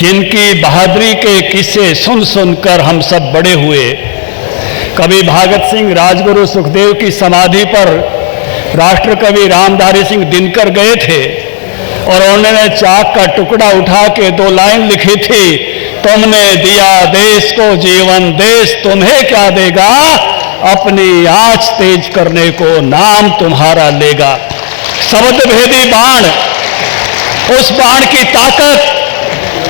जिनकी बहादुरी के किस्से सुन सुनकर हम सब बड़े हुए। कवि भगत सिंह राजगुरु सुखदेव की समाधि पर राष्ट्र कवि रामधारी सिंह दिनकर गए थे और उन्होंने चाक का टुकड़ा उठा के 2 लाइन लिखी थी, तुमने दिया देश को जीवन, देश तुम्हें क्या देगा, अपनी आँच तेज करने को नाम तुम्हारा लेगा। शब्द भेदी बाण, उस बाण की ताकत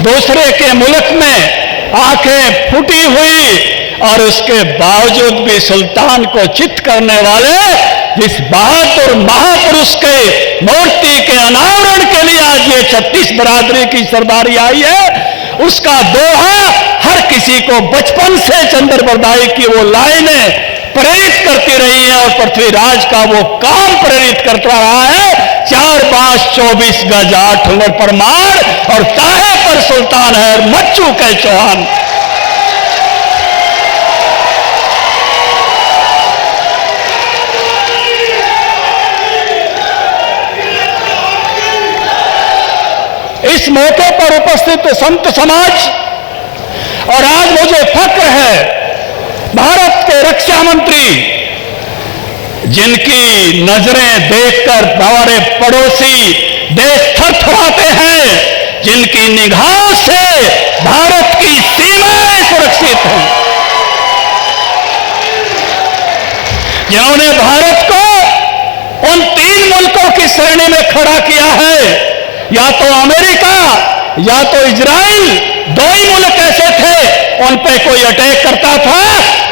दूसरे के मुल्क में आंखें फूटी हुई और उसके बावजूद भी सुल्तान को चित करने वाले जिस बहादुर महापुरुष के मूर्ति के अनावरण के लिए आज ये 36 बरादरी की सरदारी आई है, उसका दोहा हर किसी को बचपन से चंद्र बरदाई की वो लाइनें प्रेरित करती रही है और पृथ्वीराज का वो काम प्रेरित करता रहा है। 4 बांस 24 गज 8 उंगल परमार और ताहे पर सुल्तान है और मच्चू के चौहान। इस मौके पर उपस्थित संत समाज और आज मुझे फक्र है भारत के रक्षा मंत्री, जिनकी नजरें देखकर हमारे पड़ोसी देश थरथराते हैं, जिनकी निगाह से भारत की सीमाएं सुरक्षित हैं, जिन्होंने भारत को उन 3 मुल्कों की श्रेणी में खड़ा किया है, या तो अमेरिका या तो इजराइल, 2 ही मुल्क ऐसे थे उन पे कोई अटैक करता था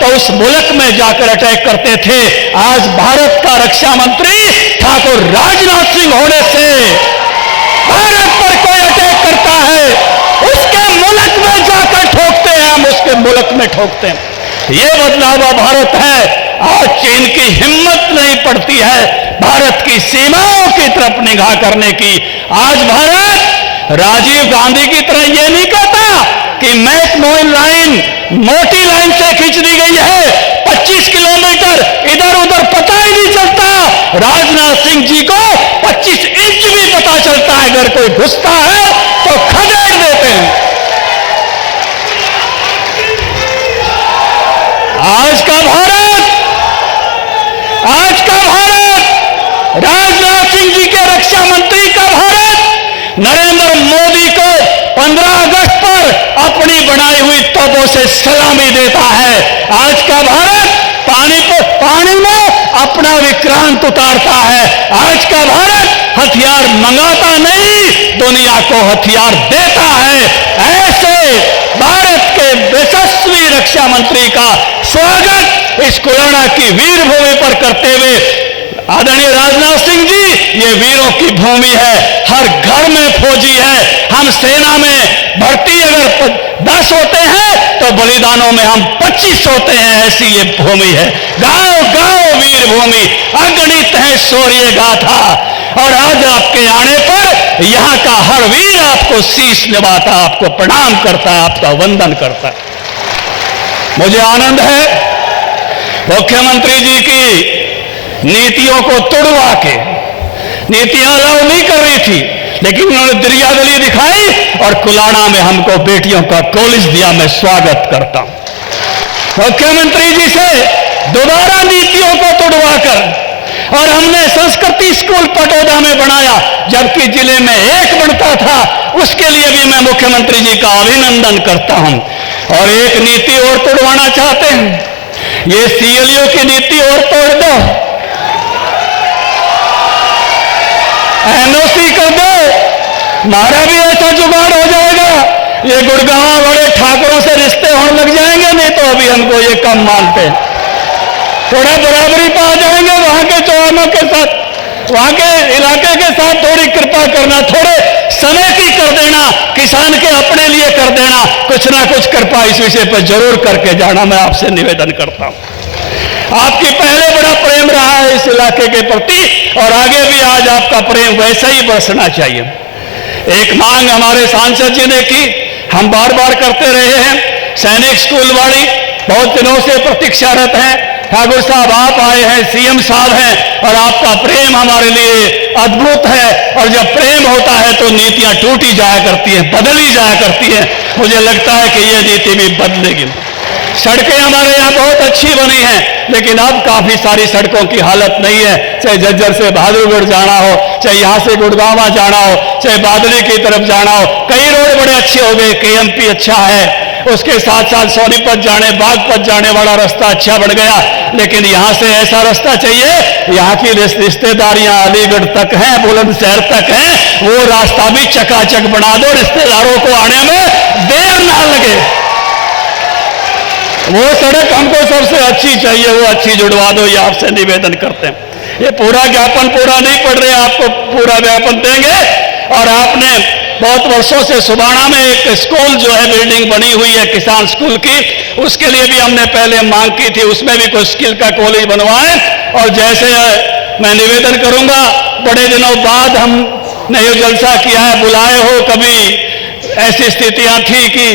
तो उस मुल्क में जाकर अटैक करते थे। आज भारत का रक्षा मंत्री ठाकुर राजनाथ सिंह होने से भारत पर कोई अटैक करता है, उसके मुल्क में जाकर ठोकते हैं, हम उसके मुल्क में ठोकते हैं। ये बदला हुआ भारत है। आज चीन की हिम्मत नहीं पड़ती है भारत की सीमाओं की तरफ निगाह करने की। आज भारत राजीव गांधी की तरह ये नहीं कहता कि मैकमोहन लाइन मोटी लाइन से खींच दी गई है, 25 किलोमीटर इधर उधर पता ही नहीं चलता। राजनाथ सिंह जी को 25 इंच भी पता चलता है, अगर कोई घुसता है तो खदेड़ देते हैं। आज का भारत राजनाथ सिंह जी के रक्षा मंत्री का भारत नरेंद्र मोदी को 15 अगस्त पर अपनी बनाई हुई तोपों से सलामी देता है। आज का भारत पानी में अपना विक्रांत उतारता है। आज का भारत हथियार मंगाता नहीं, दुनिया को हथियार देता है। ऐसे भारत के यशस्वी रक्षा मंत्री का स्वागत इस कोरोना की वीर भूमि पर करते हुए आदरणीय राजनाथ सिंह जी, ये वीरों की भूमि है, हर घर में फौजी है। हम सेना में भर्ती अगर 10 होते हैं तो बलिदानों में हम 25 होते हैं, ऐसी ये भूमि है। गांव गांव वीर भूमि, अगणित है शौर्य गाथा। और आज आपके आने पर यहाँ का हर वीर आपको शीश नवाता, आपको प्रणाम करता है, आपका वंदन करता है। मुझे आनंद है मुख्यमंत्री जी की नीतियों को तोड़वा के, नीतियां अलाउ नहीं कर रही थी लेकिन उन्होंने दरियादली दिखाई और कुलाड़ा में हमको बेटियों का कॉलेज दिया। मैं स्वागत करता हूं मुख्यमंत्री जी से दोबारा नीतियों को तोड़वाकर। और हमने संस्कृति स्कूल पटोदा में बनाया, जबकि जिले में 1 बनता था। उसके लिए भी मैं मुख्यमंत्री जी का अभिनंदन करता हूं। और एक नीति और तोड़वाना चाहते हैं, ये सीएलयू की नीति और तोड़ दो, एनओसी कर दो, हमारा भी ऐसा जुगाड़ हो जाएगा। ये गुड़गांव बड़े ठाकुरों से रिश्ते होने लग जाएंगे, नहीं तो अभी हमको ये कम मानते हैं। थोड़ा बराबरी पा जाएंगे वहां के चौहानों के साथ, वहां के इलाके के साथ थोड़ी कृपा करना, थोड़े समय की कर देना, किसान के अपने लिए कर देना, कुछ ना कुछ कृपा इस विषय पर जरूर करके जाना, मैं आपसे निवेदन करता हूं। आपकी पहले बड़ा प्रेम रहा है इस इलाके के प्रति और आगे भी आज आपका प्रेम वैसा ही बरसना चाहिए। एक मांग हमारे सांसद जी ने की, हम बार बार करते रहे हैं। सैनिक स्कूल वाली बहुत दिनों से प्रतीक्षारत हैं, ठाकुर साहब आप आए हैं, सीएम साहब हैं, और आपका प्रेम हमारे लिए अद्भुत है। और जब प्रेम होता है तो नीतियां टूटी जाया करती हैं, बदली जाया करती हैं। मुझे लगता है कि ये नीति भी बदलेगी। सड़कें हमारे यहाँ बहुत अच्छी बनी हैं, लेकिन अब काफी सारी सड़कों की हालत नहीं है। चाहे झज्जर से बहादुरगढ़ जाना हो, चाहे यहाँ से गुड़गांव जाना हो, चाहे बादली की तरफ जाना हो, कई रोड बड़े अच्छे हो गए। केएमपी अच्छा है, उसके साथ साथ सोनीपत जाने, बागपत जाने वाला रास्ता अच्छा बढ़ गया। लेकिन यहाँ से ऐसा रास्ता चाहिए, यहाँ की रिश्तेदारियां अलीगढ़ तक हैं, बुलंदशहर तक हैं, वो रास्ता भी चकाचक बना दो, रिश्तेदारों को आने में देर ना लगे। वो सड़क हमको सबसे अच्छी चाहिए, वो अच्छी जुड़वा दो, ये आपसे निवेदन करते हैं। ये पूरा ज्ञापन पूरा नहीं पढ़ रहे, आपको पूरा ज्ञापन देंगे। और आपने बहुत वर्षों से सुबाना में एक स्कूल जो है बिल्डिंग बनी हुई है किसान स्कूल की, उसके लिए भी हमने पहले मांग की थी, उसमें भी कोई स्किल का कॉलेज बनवाएं। और जैसे मैं निवेदन करूंगा, बड़े दिनों बाद हमने ये जलसा किया है, बुलाए हो, कभी ऐसी स्थितियां थी कि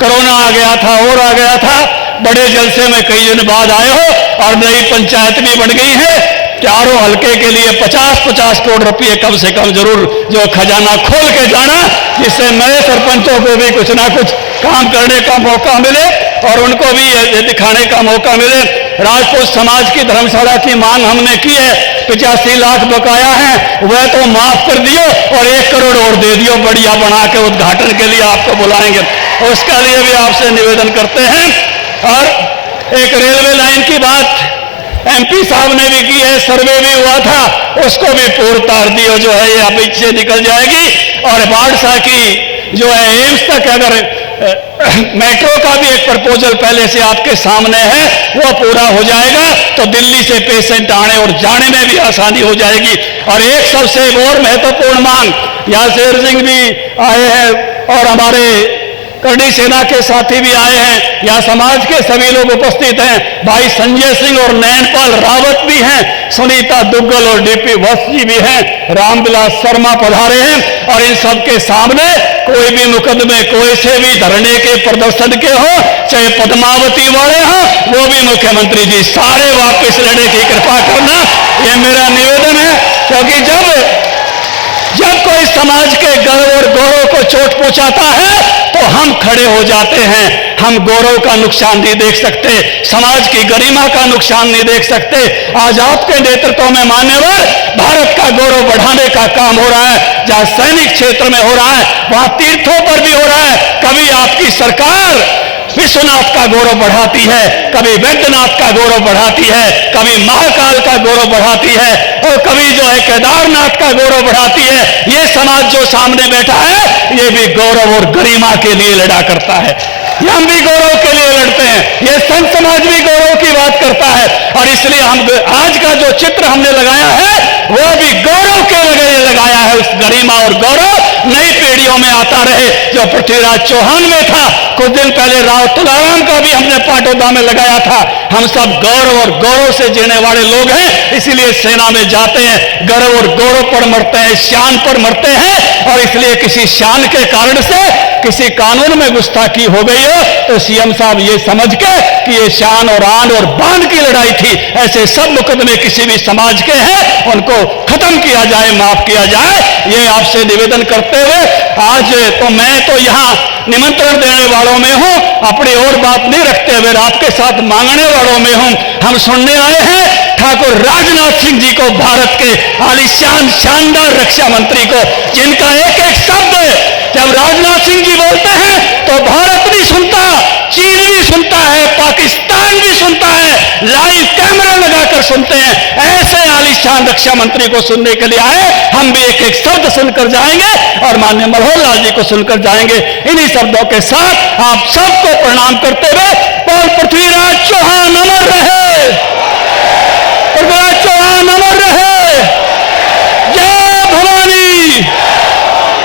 कोरोना आ गया था और आ गया था, बड़े जलसे में कई दिन बाद आए हो, और नई पंचायत भी बन गई है। चारों हल्के के लिए 50-50 करोड़ रुपए कम से कम जरूर जो खजाना खोल के जाना, जिससे नए सरपंचों को भी कुछ ना कुछ काम करने का मौका मिले और उनको भी ये दिखाने का मौका मिले। राजपूत समाज की धर्मशाला की मांग हमने की है, 85 लाख बकाया है, वह तो माफ कर दियो और 1 करोड़ और दे दियो, बढ़िया बना के उद्घाटन के लिए आपको बुलाएंगे। उसका लिए भी आपसे निवेदन करते हैं। और एक रेलवे लाइन की बात एमपी साहब ने भी की है, सर्वे भी हुआ था, उसको भी पूर्ण तार दियो, जो है ये पीछे निकल जाएगी। और बाढ़सा की जो है एम्स तक अगर मेट्रो का भी एक प्रपोजल पहले से आपके सामने है, वो पूरा हो जाएगा तो दिल्ली से पेशेंट आने और जाने में भी आसानी हो जाएगी। और एक सबसे और महत्वपूर्ण मांग, यहाँ शेर सिंह भी आए हैं और हमारे करनी सेना के साथी भी आए हैं, यहाँ समाज के सभी लोग उपस्थित हैं, भाई संजय सिंह और नैनपाल रावत भी हैं, सुनीता दुग्गल और डीपी वत्स जी भी हैं, रामविलास शर्मा पधारे हैं। और इन सब के सामने कोई भी मुकदमे, कोई से भी धरने के प्रदर्शन के हो, चाहे पद्मावती वाले हों, वो भी मुख्यमंत्री जी सारे वापस लेने की कृपा करना, ये मेरा निवेदन है। क्योंकि जब कोई समाज के गर्व और गौरव को चोट पहुंचाता है तो हम खड़े हो जाते हैं। हम गौरव का नुकसान नहीं देख सकते, समाज की गरिमा का नुकसान नहीं देख सकते। आज आपके नेतृत्व में मान्यवर भारत का गौरव बढ़ाने का काम हो रहा है। जहां सैनिक क्षेत्र में हो रहा है, वहां तीर्थों पर भी हो रहा है। कभी आपकी सरकार विश्वनाथ का गौरव बढ़ाती है, कभी वैद्यनाथ का गौरव बढ़ाती है, कभी महाकाल का गौरव बढ़ाती है, और कभी जो है केदारनाथ का गौरव बढ़ाती है। ये समाज जो सामने बैठा है, ये भी गौरव और गरिमा के लिए लड़ा करता है। हम भी गौरव के लिए लड़ते हैं, ये संत समाज भी गौरव की बात करता है। और इसलिए हम आज का जो चित्र हमने लगाया है, वो भी गौरव के लिए लगाया है। उस गरिमा और गौरव नई पीढ़ियों में आता रहे, जो पृथ्वीराज चौहान में था। कुछ दिन पहले राव तुलाराम का भी हमने पाटोदा में लगाया था। हम सब गौरव और गौरव से जीने वाले लोग हैं, इसीलिए सेना में जाते हैं, गर्व और गौरव पर मरते हैं, शान पर मरते हैं। और इसलिए किसी शान के कारण से किसी कानून में गुस्ताखी हो गई हो तो सीएम साहब ये समझ के कि ये शान और आन और बान की लड़ाई थी, ऐसे सब मुकदमे किसी भी समाज के हैं, उनको खत्म किया जाए, माफ किया जाए। ये आपसे निवेदन करते हुए आज तो मैं तो यहाँ निमंत्रण देने वालों में हूं, अपनी और बात नहीं रखते हुए आपके साथ मांगने वालों में हूं। हम सुनने आए हैं ठाकुर राजनाथ सिंह जी को, भारत के आलीशान शानदार रक्षा मंत्री को, जिनका एक एक शब्द जब राजनाथ सिंह जी बोलते हैं तो भारत भी सुनता, चीन भी सुनता है, पाकिस्तान भी सुनता है, लाइव कैमरा लगाकर सुनते हैं। ऐसे आलीशान रक्षा मंत्री को सुनने के लिए आए, हम भी एक एक शब्द सुनकर जाएंगे और माननीय मनोहर लाल जी को सुनकर जाएंगे। इन्हीं शब्दों के साथ आप सबको प्रणाम करते हुए, पृथ्वीराज चौहान अमर रहे।